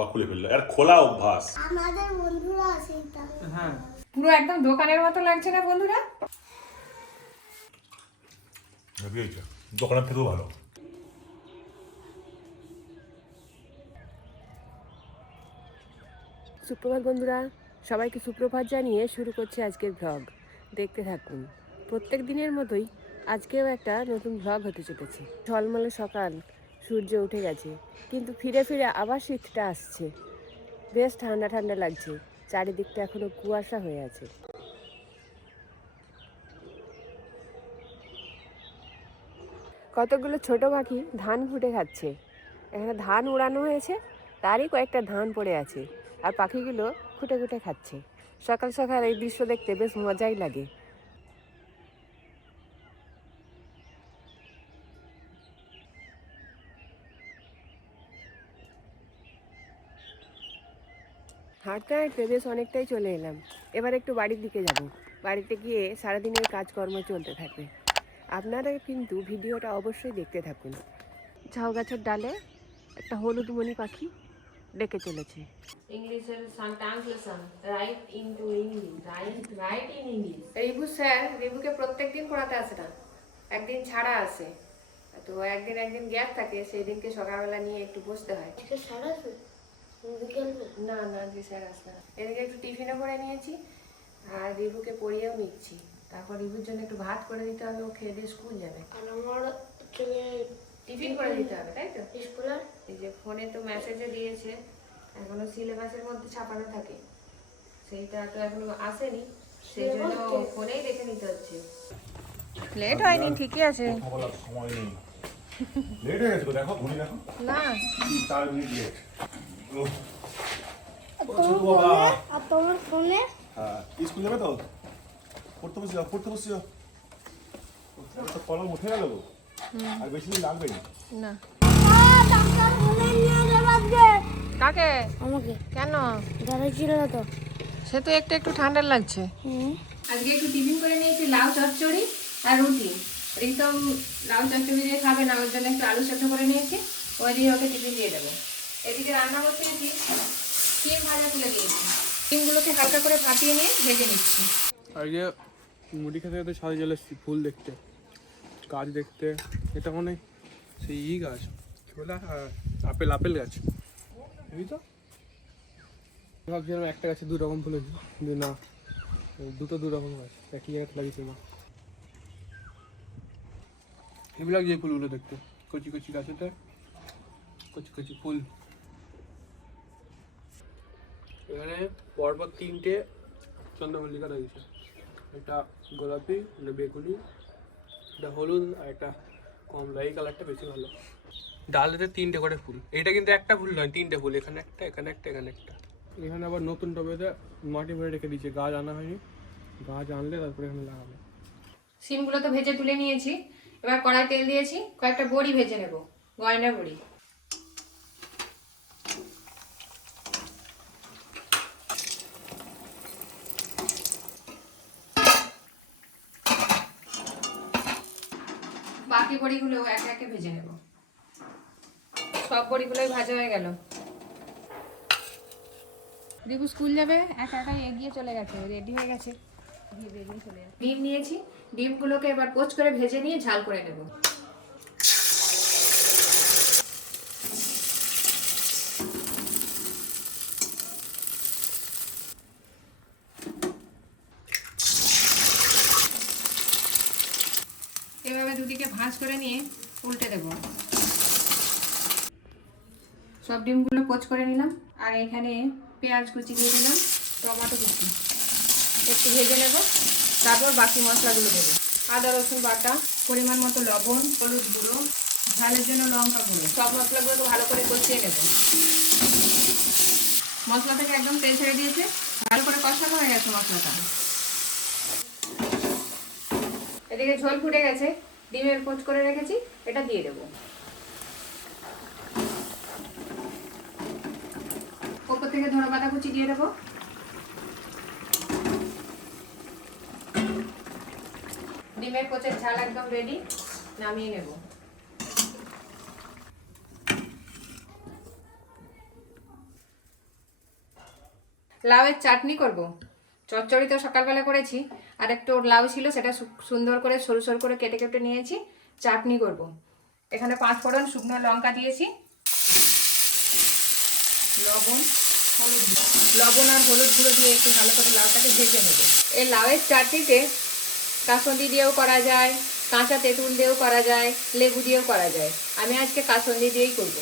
আবার খুলে ফেললো, আর খোলা অভ্যাস। আমাদের বন্ধুরা আছে এটা। হ্যাঁ, পুরো একদম দোকানের মতো লাগছে না বন্ধুরা? দোকানের থেকেও ভালো। সুপ্রভাত বন্ধুরা, সবাইকে সুপ্রভাত জানিয়ে শুরু করছি আজকের ভ্লগ। দেখতে থাকুন। প্রত্যেক দিনের মতোই আজকেও একটা নতুন ভ্লগ হতে চলেছে। ঝলমলে সকাল, সূর্য উঠে গেছে, কিন্তু ফিরে ফিরে আবার শীতটা আসছে। বেশ ঠান্ডা ঠান্ডা লাগছে, চারিদিকটা এখনো কুয়াশা হয়ে আছে। কতগুলো ছোট পাখি ধান ফুটে খাচ্ছে। এখানে ধান উড়ানো হয়েছে, তারই কয়েকটা ধান পড়ে আছে, আর পাখিগুলো খুঁটে খুঁটে খাচ্ছে। সকাল সকাল এই দৃশ্য দেখতে বেশ মজাই লাগে। হাঁটতে হাঁটতে বেশ অনেকটাই চলে এলাম। এবার একটু বাড়ির দিকে যাব। বাড়িতে গিয়ে সারাদিনের কাজকর্ম চলতে থাকবে। আপনারা কিন্তু ভিডিওটা অবশ্যই দেখতে থাকুন। ঝাউ গাছের ডালে একটা হলুদ মণি পাখি ডেকে চলেছে। ইংলিশের translation, write into English, write in English. Rivu sir রিভুকে প্রত্যেকদিন পড়াতে আসে না, একদিন ছাড়া আসে। তো একদিন গ্যাপ থাকে, সেই দিনকে সকালবেলা নিয়ে একটু বসতে হয়। এটা সারা আছে বিকেলবে। না না, জি স্যার আসে না। এদিকে একটু টিফিনও করে নিয়েছি, আর রিভুকে পড়িয়েও নিচ্ছি। তারপর রিভুর জন্য একটু ভাত করে দিতে হবে, ও খেয়ে দিয়ে স্কুল যাবে। আর আমার চলে টিফিন করে দিতে হবে, তাই তো? স্কুলে এই যে ফোনে তো মেসেজে দিয়েছে, এখনো সিলেবাসের মধ্যে ছাপানো থাকে, সেইটা তো এখনো আসেনি, সেই জন্য ফোনেই দেখে নিতে হচ্ছে। লেট হয়নি, ঠিকই আছে। সময় নেই, লেট হয়ে গেছে। দেখো ঘুরি, দেখো না 4 মিনিট লেট। আর তোমার ফোনে হ্যাঁ, স্কুল যাবে তো? পড়তে বসে যাও। তো কলম উঠে গেল, আর বেশি দিন লাগবে না। না। ডাক্তার বলে নিয়ে যাবে কাকে? আমাকে। কেন? জ্বর ছিল তো। সে তো একটু একটু ঠান্ডা লাগছে। আজকে একটু টিফিন করে নিয়েছি, লাউ চচ্চড়ি আর রুটি। রিতম লাউ চচ্চড়ি দিয়ে খাবে না, ওর জন্য একটু আলু সেদ্ধ করে নিয়েছি, ওই দিয়ে ওকে টিফিন দিয়ে দেবো। এদিকে রান্না বসিয়েছি, ডিম ভাজা তুলে দিয়েছি। ডিমগুলোকে হালকা করে ভাপিয়ে নিয়ে ভেজে নিচ্ছি। আর যে মুড়ি খেতে খেতে সাথে চলে এসেছি ফুল দেখতে, গাছ দেখতে। এটা মানে সেই গাছ বলে আপেল গাছ, বুঝলি তো? ভাবছিলাম একটা গাছে 2 রকম ফুল হয়েছে, কিন্তু না, দু রকম গাছ একই জায়গাতে লাগিয়েছে মা। এগুলো যে ফুলগুলো দেখতে, কচি কচি গাছেতে কচি কচি ফুল। এখানে পরপর 3টে চন্দ্রমল্লিকা লাগিয়েছে, একটা গোলাপি, একটা বেগুনি, একটা হলুদ, আর একটা কমলা। এই কালারটা বেশি ভালো। ডালেতে 3টে করে ফুল। এটা কিন্তু একটা ফুল নয়, 3টে ফুল। এখানে একটা, এখানে একটা, এখানে একটা। এখানে আবার নতুন টবেতে মাটি ভরে রেখে দিয়েছে, গাছ আনা হয়নি, গাছ আনলে তারপরে এখানে লাগাবে। সিমগুলো তো ভেজে তুলে নিয়েছি, এবার কড়াই তেল দিয়েছি, কয়েকটা বড়ি ভেজে নেব, গয়না বড়ি। বাকি বড়িগুলো একে একে ভেজে নেব। সব বড়িগুলোই ভাজা হয়ে গেল। রিভু স্কুল যাবে, একা একাই এগিয়ে চলে গেছে, রেডি হয়ে গেছে, দিয়ে বেরিয়ে চলে যাবে। ডিম নিয়েছি, ডিমগুলোকে এবার পোচ করে ভেজে নিয়ে ঝাল করে নেব। এভাবে দুদিকে ভাঁজ করে নিয়ে উল্টে দেব। সব ডিমগুলো পোচ করে নিলাম, আর এখানে পেঁয়াজ কুচি দিয়ে দিলাম, টমেটো কুচি একটু ভেজে নেব, তারপর বাকি মশলাগুলো দেবো। আদা রসুন বাটা, পরিমাণ মতো লবণ, হলুদ গুঁড়ো, ঝালের জন্য লঙ্কা গুঁড়ো, সব মশলাগুলোকে ভালো করে কষিয়ে নেব। মশলা থেকে একদম তেল ছেড়ে দিয়েছে, ভালো করে কষানো হয়ে গেছে মশলাটা। এদিকে ঝোল ফুটে গেছে, ডিমের পোচ করে রেখেছি, এটা দিয়ে দেবো। ওপর থেকে ধনে পাতা কুচি দিয়ে দেবো। ডিমের পোচের ঝাল একদম রেডি, নামিয়ে নেব। লাউয়ের চাটনি করব। চচ্চড়ি তো সকালবেলা করেছি, আর একটু লাউ ছিল, সেটা সুন্দর করে সরু সরু করে কেটে কেটে নিয়েছি, চাটনি করব। এখানে 5 ফোড়ন শুকনো লঙ্কা দিয়েছি, লবণ আর হলুদ গুঁড়ো দিয়ে একটু ভালো করে লাউটাকে ভেজে নেব। এই লাউয়ের চাটনিতে কাসুন্দি দিয়েও করা যায়, কাঁচা তেঁতুল দিয়েও করা যায়, লেবু দিয়েও করা যায়। আমি আজকে কাসুন্দি দিয়েই করব।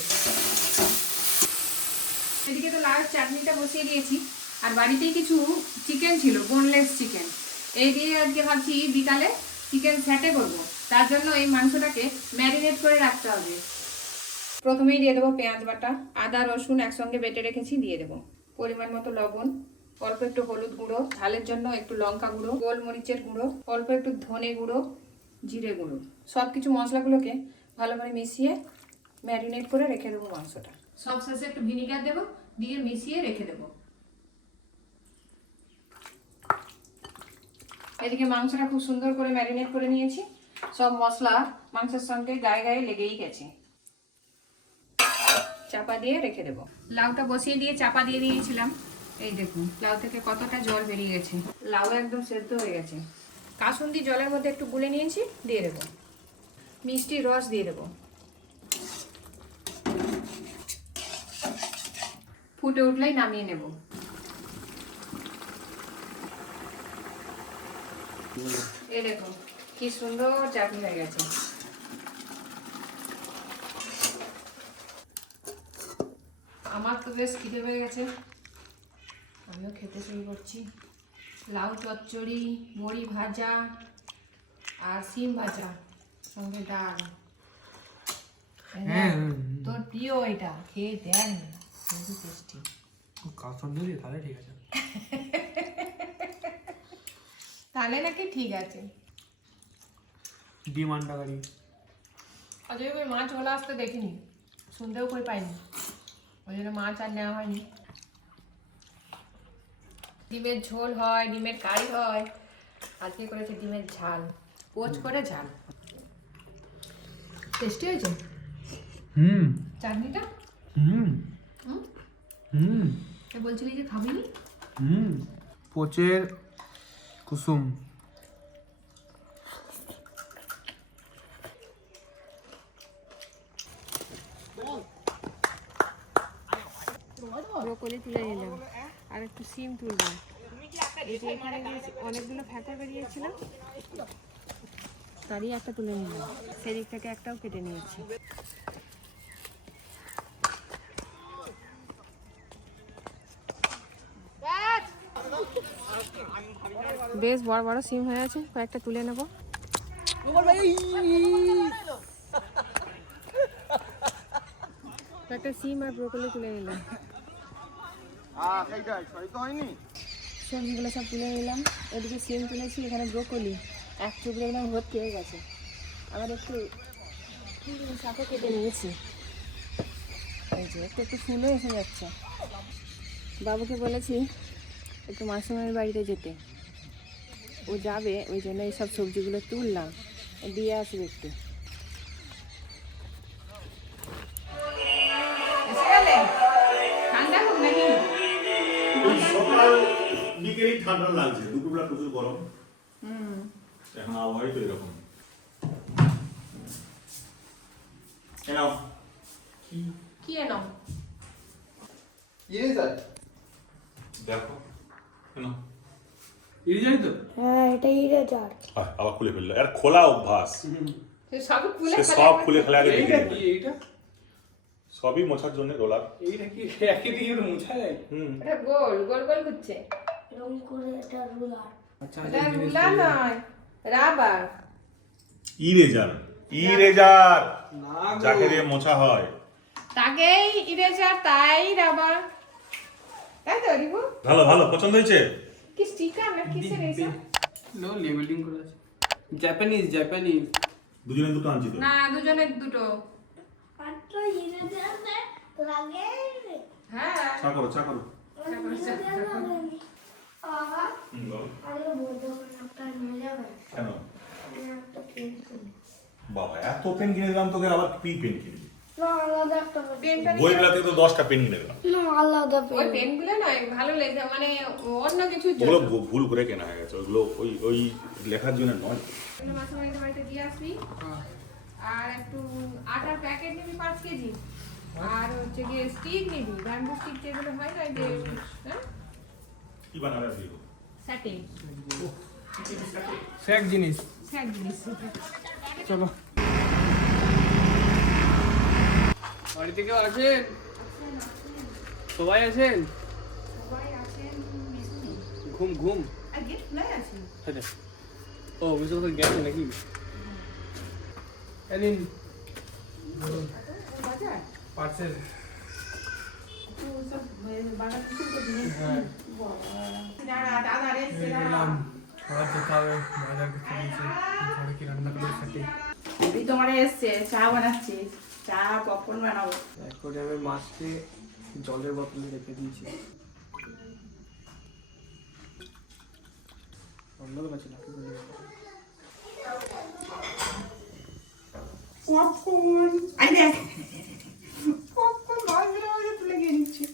এদিকে তো লাউয়ের চাটনিটা বসিয়ে দিয়েছি, আর বাড়িতেই কিছু চিকেন ছিল, বোনলেস চিকেন। এই দিয়ে আজকে ভাবছি বিকালে চিকেন স্যাটে করব। তার জন্য এই মাংসটাকে ম্যারিনেট করে রাখতে হবে। প্রথমেই দিয়ে দেবো পেঁয়াজ বাটা, আদা রসুন একসঙ্গে বেটে রেখেছি দিয়ে দেবো, পরিমাণ মতো লবণ, অল্প একটু হলুদ গুঁড়ো, ঝালের জন্য একটু লঙ্কা গুঁড়ো, গোলমরিচের গুঁড়ো, অল্প একটু ধনে গুঁড়ো, জিরে গুঁড়ো। সব কিছু মশলাগুলোকে ভালো করে মিশিয়ে ম্যারিনেট করে রেখে দেবো মাংসটা। সব শেষে একটু ভিনিগার দেবো, দিয়ে মিশিয়ে রেখে দেবো। এদিকে মাংসটা খুব সুন্দর করে ম্যারিনেট করে নিয়েছি, সব মশলা মাংসের সঙ্গে গায়ে গায়ে লেগেই গেছে। চাপা দিয়ে রেখে দেবো। লাউটা বসিয়ে দিয়ে চাপা দিয়ে দিয়েছিলাম, এই দেখুন লাউ থেকে কতটা জল বেরিয়ে গেছে, লাউ একদম সেদ্ধ হয়ে গেছে। কাসুন্দি জলের মধ্যে একটু গুলে নিয়েছি, দিয়ে দেবো। মিষ্টির রস দিয়ে দেবো, ফুটে উঠলেই নামিয়ে নেব। এই দেখুন কি সুন্দর চাটনি হয়ে গেছে। আমার তো বেশ খিদে পেয়ে গেছে, আমিও খেতে শুরু করছি। লাউ চচ্চড়ি, বড়ি ভাজা আর সিম ভাজা, সঙ্গে ডাল। তোর প্রিয় এটা, খেয়ে দেন, খুবই টেস্টি। কাসুন্দি দিয়ে তাহলে ঠিক আছে। তাহলে নাকি ঠিক আছে। ডিম আন্ডা কারি। আজ ওই মাছ ওলা আসতে দেখিনি, শুনতেও কই পাইনি, ওই জন্য মাছ আর নেওয়া হয়নি। ডিমের ঝোল হয়, ডিমের কারি হয়, আজকে করেছে ডিমের ঝাল, পোচ করে ঝাল। টেস্টি হয়েছে চাটনিটা। বলছিলি যে খাবি? পোচের কুসুম। ব্রোকলি তুলে নিলাম, আর একটু সিম তুলবো। এই যে এখানে অনেকগুলো ফ্যাকর বেরিয়েছিল, তারই একটা তুলে নিলাম, সেদিক থেকে একটাও কেটে নিয়েছি। বেশ বড় বড় সিম হয়ে আছে, কয়েকটা তুলে নেব। কয়েকটা সিম আর ব্রোকলি তুলে নিলাম, সবজিগুলো সব তুলে নিলাম। এদিকে সিম তুলেছি, এখানে ব্রোকলি এক চুবড়ে একদম ভর্তি হয়ে গেছে। আবার একটু শাকও কেটে নিয়েছি, এই যে একটু একটু ফুলও এসে যাচ্ছে। বাবুকে বলেছি একটু মাসিমার বাড়িতে যেতে, ও যাবে, ওই জন্য এইসব সবজিগুলো তুললাম, দিয়ে আসবে একটু। ঠান্ডা হোক নাকি? সকাল বিকেলই ঠান্ডা লাগছে, দুপুরবেলা প্রচুর গরম। এখন আবহাওয়াই তো এরকম। কি এনো? দেখো কেন ইরিজাই তো হ্যাঁ এটা ইরেজার। আবার খুলে ফেললো, আর খোলা অভ্যাস, সব খুলে সে সব খুলে ফেলে আগে এইটা দেখে কি? এইটা সবই মোছার জন্য রোলার। এইটা কি একই দিকে মুছা যায়? এটা গোল গোল গোল হচ্ছে। রং করে এটা রুলার। আচ্ছা এটা রুলার নয়, রাবার। ইরেজার, ইরেজার না যাকে দিয়ে মোছা হয়। তাকেই ইরেজার, তাই রাবার, তাই তো রিবু? ভালো ভালো, পছন্দ হয়েছে? কি স্টিকার না কিসের এইসব? নো লেবেলিং করা আছে। Japanese Japanese. দুজনে দুটো আনছি তো। না দুজনের দুটো। আর তো ইরেজার লাগে। হ্যাঁ চা করো, চা করো। বাবা বলো। আরে বলতে পারেন আপনার নিয়ে যাবেন। কেন আমি একটা পেন কিনি। বাবা, এত পেন কিনে দিলাম তোকে, আবার কি পেন কিনবি? না আলাদা একটা পেনটা বই মেলাতে তো 10টা পেন কিনে দিলাম। না আলাদা ওই পেনগুলো নয় ভালো লেখা মানে অন্য কিছু ওগুলো ভুল করে কেনা হয়ে গেছে, ওইগুলো ওই লেখার জন্য নয়। মাসে বাড়িতে বাড়িতে দিয়ে আসবি। আর একটু আটার প্যাকেট নিবি 5 কেজি। আর হচ্ছে গিয়ে স্টিক নিবি, ব্যাম্বু স্টিক যেগুলো হয় না যে হ্যাঁ কি বানাবে দিব? সেটিং স্যাক জিনিস। স্যাক জিনিস। চলো বাড়িতে কেউ আছেন? সবাই আছেন? সবাই আছেন মিসুনি। ঘুম ঘুম আর গেট খোলা আছে। আচ্ছা ও মিসু তো গেছে নাকি? এনিন বাজার পার্সেল। তো সব বাজার কিছু করতে নেই। হ্যাঁ দাঁড়া দাদা রে এলাম খাবার খেতে হবে, বাজার করতে দিয়েছে, ঘরে কি রান্না করে খাতে। এই তোমার এসছে চা বানাচ্ছি, চা পপকর্ন বানাবো। এক করে আমি মাছকে জলের বোতলে রেখে দিয়েছি। অন্ধকার আছে না? পপকর্ন আই দেখ, পপকর্ন মাঝে মাঝে তুলে গিয়ে নিচ্ছে।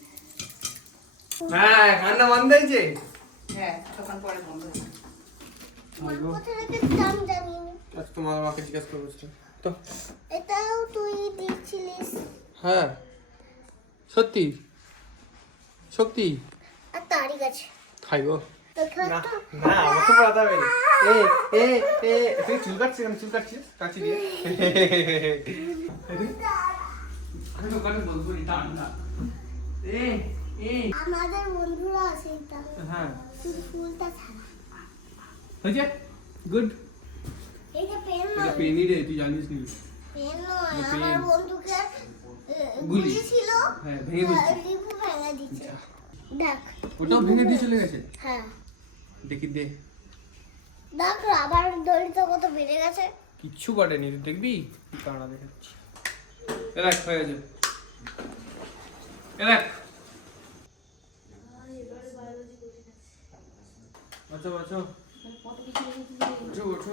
হ্যাঁ কান্না বন্ধ হয়েছে। হ্যাঁ তখন পরে বন্ধ হবে। কোথায় রেখে দাম জানি না। আজ তোমার মাকে জিজ্ঞাসা করবো তো। এটাও তুই দিচ্ছিলিস হ্যাঁ সত্যি সত্যি আর তারিখ আছে খাইবো তোকে না একটা না আমাকে পড়াতে হবে না। এ এ এ তুই চুল কাটছিস, আমি চুল কাটছিস কাটছি দিয়ে আমি তো কাটে বলবো ঠান্ডা। এ এ আমাদের বন্ধুরা আছে এটা হ্যাঁ শুধু ফুলটা ছাড়া হয়েছে গুড। এই যে পেন এটা নয় পেনই রে, তুই জানিস নি? পেন নয় এটা পেন। আমার বন্ধুকে গুলি। গুলি ছিল হ্যাঁ ভেঙে দিচ্ছি। রিপু ভেঙে দিচ্ছে দেখ ওটাও ভেঙে দিয়ে চলে গেছে। হ্যাঁ দেখি দে দেখ আবার দড়িটা কত বেড়ে গেছে কিচ্ছু কাটেনি, তুই দেখবি কি কারণা দেখাচ্ছি। এ দেখ হয়ে গেছে, এ দেখ আচ্ছা আচ্ছা ওঠো ওঠো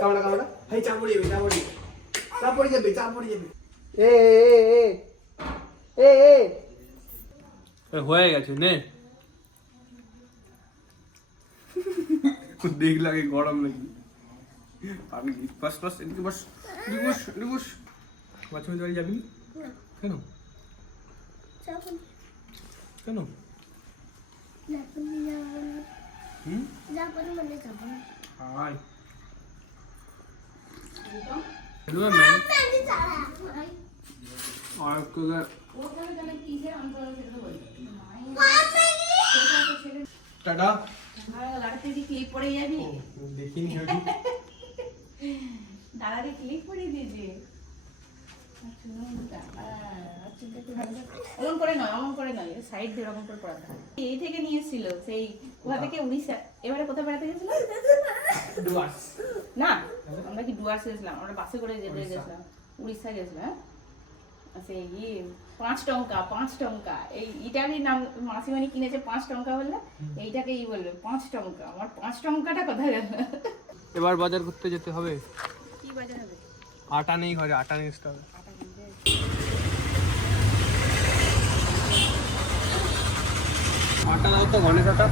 কামড়া কামড়া হাই চা পড়ে যাবে, চা পড়ে যাবে, চা পড়ে যাবে, চা পড়ে যাবে। এ এ এ এ এ হয়ে গেছে নে। দেখ লাগে গরম নাকি আমি বাস বাস এদিকে বস, এদিকে বস, এদিকে বস। বাচ্চা মেয়ে বাড়ি যাবি না? কেন কেন? হুম হাই हेलो मैम और अगर टाटा দাঁড়াতে কি ক্লিপ পড়ে যাবি? देखी नहीं होगी দাঁড়াতে ক্লিপ পড়ে দিয়েছে। অমন করে নয়, অমন করে নয়, সাইড দিয়ে অমন করে পড়াতে হয়। এই থেকে নিয়ে এসেছিল সেই কোথা থেকে, উড়িষ্যা। এবারে কোথায় বেড়াতে গেছিল? डुआस না আমরা কি ডুয়ার্স গেছিলাম, আমরা বাসে করে যেতে গেছিলাম, উড়িষ্যা গেছিলাম। হ্যাঁ সেই 5 টঙ্কা 5 টঙ্কা এই ইটালির নাম মাসিমানি কিনেছে 5 টঙ্কা বললে, এইটাকে ই বলবে 5 টঙ্কা। আমার 5 টঙ্কাটা কোথায় গেল? এবার বাজার করতে যেতে হবে। কি বাজার হবে? আটা নেই ঘরে, আটা নিয়ে আসতে হবে। আটা দাও তো, গণেশ আটা।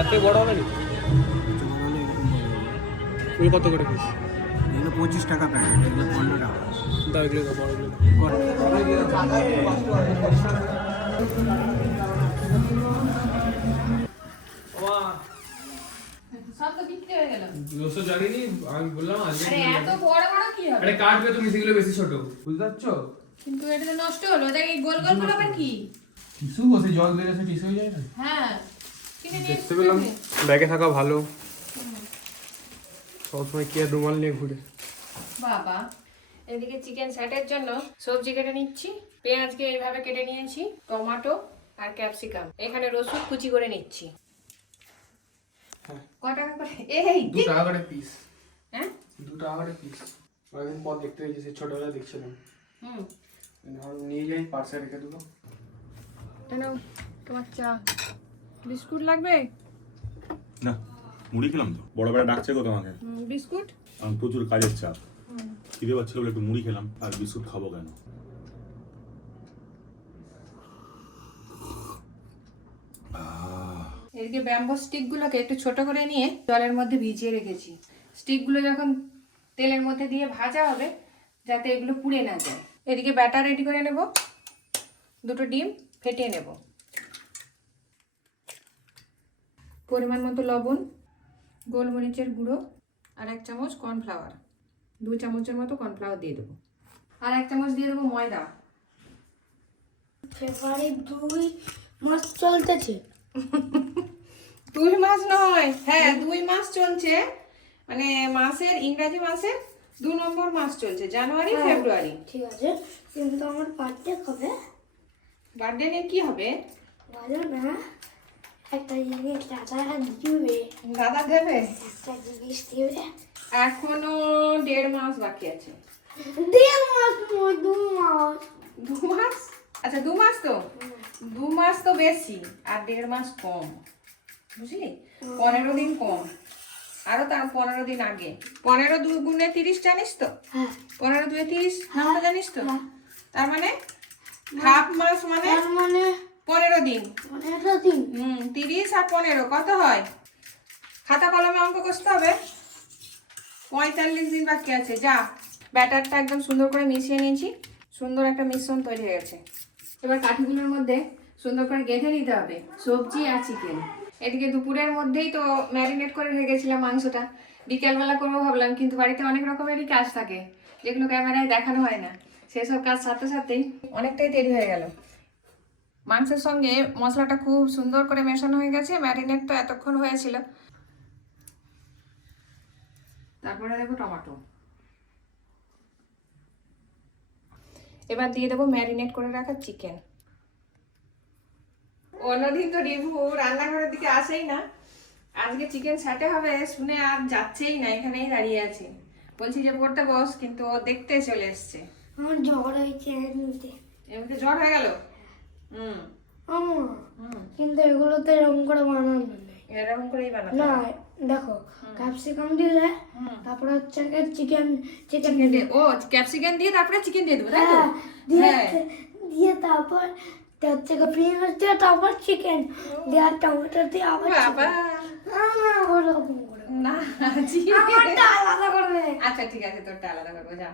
এত বড় হবে না? ওই কত করে পিস? এগুলো 25 টাকা প্যাকেট, এগুলো 15 টাকা। দাও এগুলো দাও, বড়গুলো। সব তো বিক্রি হয়ে গেল। দোস্ত জানিনি, আমি বললাম আজকে আরে এত বড় বড় কি হবে? আরে কাটবে তুমি, সেগুলো বেশি ছোট, বুঝতে পারছো? কিন্তু এটা তো নষ্ট হলো, এটা কি গোল গোল করে আবার কি? টিস্যু বসে জল দিলে সে টিস্যু হয়ে যায় না। হ্যাঁ কিনে নিয়ে দেখতে পেলাম ব্যাগে থাকা ভালো, সবসময় কি আর রুমাল নিয়ে ঘুরে। বাবা এদিকে চিকেন স্যাটের জন্য সবজি কেটে নিচ্ছি। পেঁয়াজকে এইভাবে কেটে নিয়েছি, টমেটো আর ক্যাপসিকাম, এখানে রসুন কুচি করে নিচ্ছি। হ্যাঁ। কত টাকা করে? এই 2 টাকা করে পিস। হ্যাঁ 2 টাকা করে পিস। অনেকদিন পর দেখতে পেয়েছি, সে ছোটবেলা দেখছিলাম। হুম এখন নিয়ে যাই, পার্সে রেখে দেবো। কেন তোমার চা বিস্কুট লাগবে? না, মুড়ি খেলাম তো। বড় বেড়া ডাকছে গো তোমাকে। বিস্কুট? আমি প্রচুর কাজের চাপ, খিদে পাচ্ছিল বলে একটু মুড়ি খেলাম, আর বিস্কুট খাবো কেন? এদিকে ব্যাম্বো স্টিকগুলোকে একটু ছোট করে নিয়ে জলের মধ্যে ভিজিয়ে রেখেছি। স্টিকগুলো যখন তেলের মধ্যে দিয়ে ভাজা হবে যাতে এগুলো পুড়ে না যায়। এদিকে ব্যাটার রেডি করে নেব। 2টো ডিম ফেটিয়ে নেব, পরিমাণ মতো লবণ, গোলমরিচের গুঁড়ো, আর 1 চামচ কর্নফ্লাওয়ার, 2 চামচের মতো কর্নফ্লাওয়ার দিয়ে দেবো, আর 1 চামচ দিয়ে দেবো ময়দা। ফেব্রুয়ারি 2 মাস চলতেছে। 2 মাস নয়, হ্যাঁ 2 মাস চলছে, মানে মাসের ইংরাজি মাসের 2 নম্বর মাস চলছে, জানুয়ারি ফেব্রুয়ারি। ঠিক আছে, কিন্তু আমার বার্থডে কবে? বার্থডে নিয়ে কি হবে? বলো না, একটা জিনিস দাদা দিবে। দাদা দেবে? একটা জিনিস দিবে। এখনো 1.5 মাস বাকি আছে। 1.5 মাস নয়, 2 মাস। 2 মাস? আচ্ছা 2 মাস তো, 2 মাস তো বেশি আর 1.5 মাস কম, বুঝলি? 15 দিন কম, আরো তার 15 দিন আগে। 15 2 গুণে 30 জানিস তো? হ্যাঁ। 15 2 30 নামটা জানিস তো? তার মানে হাফ মাস মানে তার মানে 15 দিন। 15 দিন। 30 আর 15 কত হয়? খাতা কলমে অঙ্ক কষতে হবে। 45 দিন বাকি আছে। যা, ব্যাটারটা একদম সুন্দর করে মিশিয়ে নিয়েছি, সুন্দর একটা মিশ্রণ তৈরি হয়ে গেছে। এবার কাঠিগুলোর মধ্যে সুন্দর করে গেঁথে নিতে হবে সবজি আর চিকেন। এদিকে দুপুরের মধ্যেই তো ম্যারিনেট করে রেখেছিলাম মাংসটা, বিকেলবেলা করবো ভাবলাম, কিন্তু বাড়িতে অনেক রকমেরই কাজ থাকে যেগুলো ক্যামেরায় দেখানো হয় না, সেসব কাজ সাথে সাথেই অনেকটাই দেরি হয়ে গেল। মাংসের সঙ্গে মশলাটা খুব সুন্দর করে মেশানো হয়ে গেছে, ম্যারিনেট তো এতক্ষণ হয়েছিল। তারপরে দেবো টমেটো, এবার দিয়ে দেবো ম্যারিনেট করে রাখা চিকেন। অন্যদিন তো রিভু রান্নাঘরের দিকে আসেই না, আজকে চিকেন স্যাটে হবে শুনে আর যাচ্ছেই না, এখানেই দাঁড়িয়ে আছে। বলছি যে পড়তে বস, কিন্তু ও দেখতে চলে এসছে। আমার জ্বর হয়েছে এমনিতে। এমনিতে জ্বর হয়ে গেল? কিন্তু এগুলোতে এরকম করে বানানো নেই। এরকম করেই বানাতে না, হবে। দেখো ক্যাপসিকাম দিলে তারপরে হচ্ছে চিকেন ও ক্যাপসিকাম দিয়ে তারপরে চিকেন দিয়ে দেবো, তাই তো? দিয়ে হ্যাঁ। দিয়ে তারপর হচ্ছে পেঁয়াজ দিয়ে তারপর চিকেন দিয়ে আর টমেটো দিয়ে আবার বাবা, ওরকম করে না জি। আমারটা আলাদা করবে। আচ্ছা ঠিক আছে, তোরটা আলাদা করবো, যা।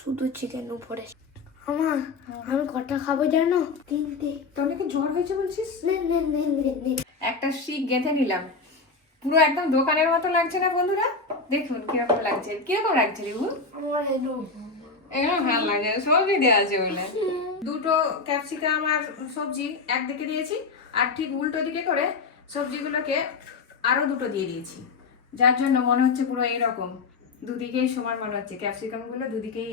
শুধু চিকেন উপরে। আমার আমি কটা খাবো জানো? 3টে। তোর নাকি জ্বর হয়েছে বলছিস? নে নে নে নে নে। একটা শিক গেঁথে নিলাম, পুরো একদম দোকানের মতো লাগছে না বন্ধুরা? দেখুন কিরকম লাগছে, কিরকম লাগছে রিবু? আমার এগুলো ভালো লাগে, সবজি দেওয়া আছে বলে। 2টো ক্যাপসিকাম আর সবজি একদিকে দিয়েছি, আর ঠিক উল্টো দিকে করে সবজিগুলোকে আরো 2টো দিয়ে দিয়েছি, যার জন্য মনে হচ্ছে পুরো এইরকম দুদিকেই সমান মনে হচ্ছে। ক্যাপসিকামগুলো দুদিকেই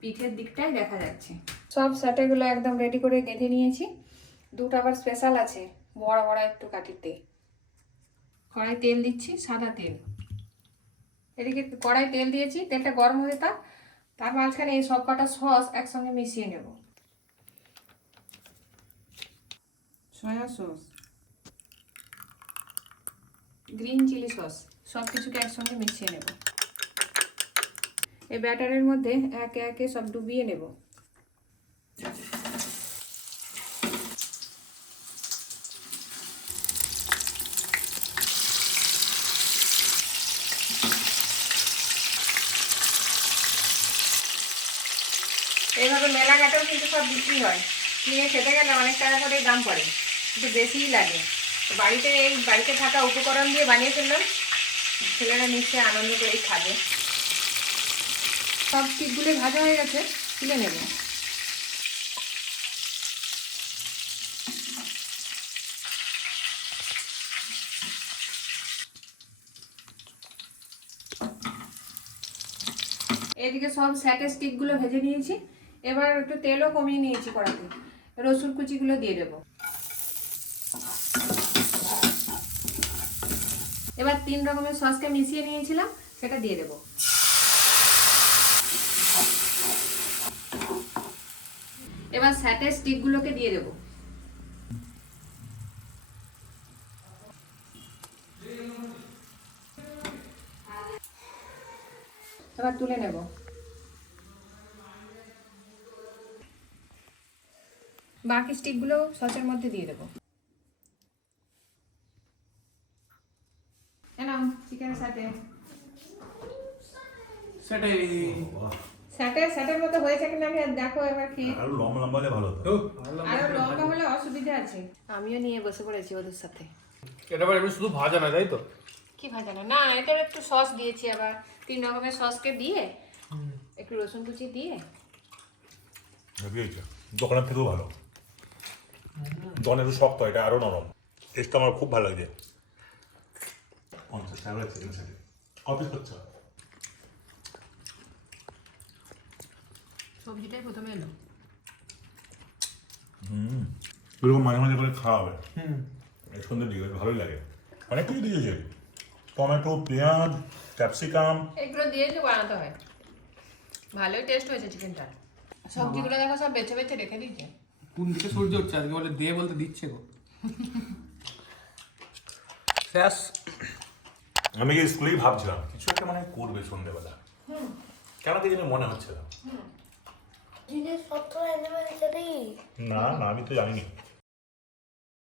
পিঠের দিকটাই দেখা যাচ্ছে। সব স্যাটেগুলো একদম রেডি করে গেঁথে নিয়েছি। 2টো আবার স্পেশাল আছে, বড় বড় একটু কাঠিতে। কড়াই তেল দিচ্ছি, সাদা তেল। এদিকে কড়াই তেল দিয়েছি, তেলটা গরম হয়ে তার মাঝখানে এই সব কটা সস একসঙ্গে মিশিয়ে নেব। Soya sauce, green chilli sauce, সব কিছুকে একসঙ্গে মিশিয়ে নেব। এই ব্যাটারের মধ্যে একে একে সব ডুবিয়ে নেব। এইভাবে মেলাঘাটেও কিন্তু সব বিক্রি হয়, কিনে খেতে গেলে অনেক টাকা করেই দাম পড়ে, একটু বেশিই লাগে। তো বাড়িতে থাকা উপকরণ দিয়ে বানিয়ে ফেললাম, ছেলেরা নিশ্চয়ই আনন্দ করেই খাবে। সব স্টিকগুলো ভাজা হয়ে গেছে, তুলে নেব। এদিকে সব স্যাটের স্টিকগুলো ভেজে নিয়েছি, এবার একটু তেলও কমিয়ে নিয়েছি কড়াতে। রসুন কুচিগুলো দিয়ে দেবো। এবার 3 রকমের সসকে মিশিয়ে নিয়েছিলাম, সেটা দিয়ে দেবো। এবার স্যাটের স্টিকগুলোকে দিয়ে দেবো। এবার তুলে নেব। বাকি স্টিকগুলো সসের মধ্যে দিয়ে দেবো। এনাও চিকেনের সাথে স্যাটের মতো হয়েছে কিনা দেখো এবার কি। আরো লম্বা লম্বা হলে ভালো হতো। আরো লম্বা হলে অসুবিধা আছে। আমিও নিয়ে বসে পড়েছি ওদের সাথে। এটা আবার এমনি শুধু ভাজা না, তাই তো? কি ভাজানো না, এটার একটু সস দিয়েছি, আবার 3 রকমের সসকে দিয়ে একটু রসুন কুচি দিয়ে। দোকানের থেকেও ভালো। দোকানে একটু শক্ত, এটা আরো নরম। টেস্টটা আমার খুব ভালো লাগছে। 50 টাকা করে চিকেন সেটে কপি করছে। সবজিটাই প্রথমে এলো। এরকম মাঝে মাঝে করে খাওয়া হবে। এই সন্ধ্যের দিকে ভালোই লাগে। অনেক কিছু দিয়েছে, টমেটো, পেঁয়াজ, ক্যাপসিকাম। এগুলো দিয়ে তো বানাতে হয়। ভালোই টেস্ট হয়েছে চিকেনটা। সবজিগুলো দেখো সব বেছে বেছে রেখে দিয়েছে। কোন দিকে সূর্য উঠছে আজকে, বলে দে বলতে দিচ্ছে গো। শেষ। আমি কি স্কুলেই ভাবছিলাম কিছু একটা মানে করবে সন্ধ্যেবেলা, কেন কি যেন মনে হচ্ছে না। জিনিসপত্র এনে দিতে না না, আমি তো জানিনি।